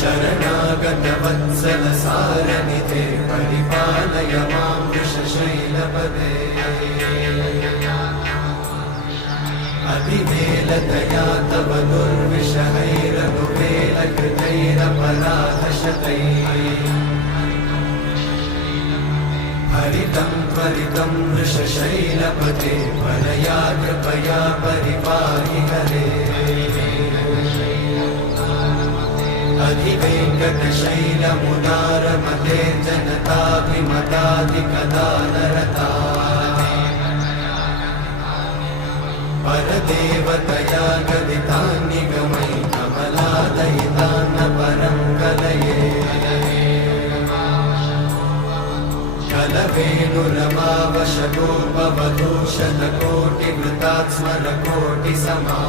शरणागतवत्सल सारनिधे परिपालय मां वृषशैलपदे अधिवेलतया तव दुर्विषहैरनुवेलकृतैरपराधशतैः हरितं त्वरितं वृषशैलपते वरया कृपया परिपाहि हरे अधिवेङ्कटशैलमुदारमते जनताभिमताधिकदानरता परदेवतया गदितान्निगमै कमलादयितान्न परं कलये कलवेणुरमावशतोपवधूशतकोटिवृतात् स्मरकोटिसमा